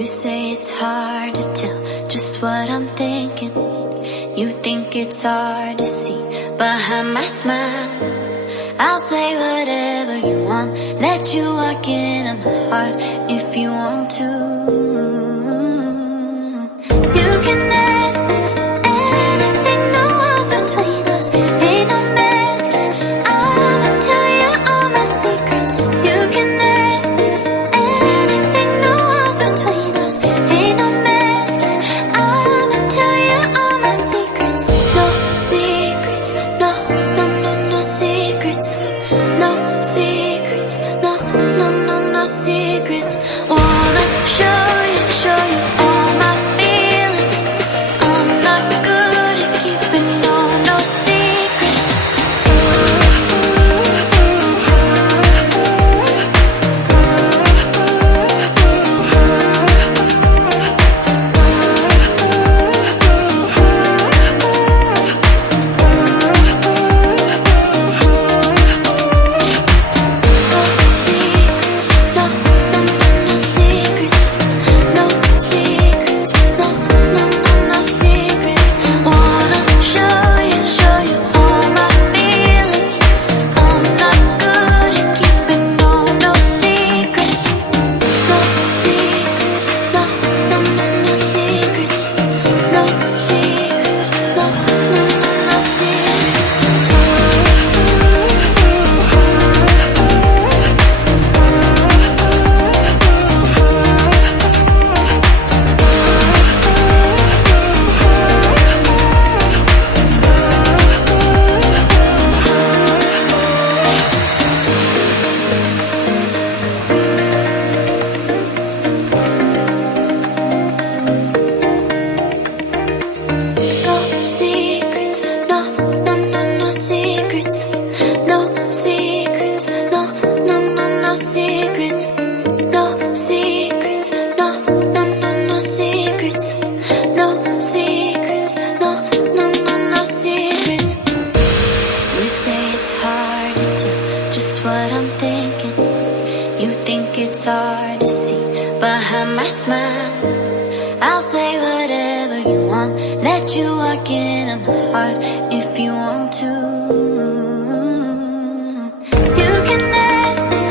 You say it's hard to tell just what I'm thinking. You think it's hard to see behind my smile. I'll say whatever you want, let you walk into my heart if you want to. You can ask me anything, no walls between us, ain't no mask. I'ma tell you all my secrets. You can ask me anything, no walls between us, ain't no mask. I'ma tell you all my secrets. No secrets, no, no, no, no secrets. No secrets, no, no, no, no secrets. Wanna show you all my feelings. I'm not good at keeping no secrets. It's hard to see behind my smile. I'll say whatever you want, let you walk into my heart if you want to. You can ask me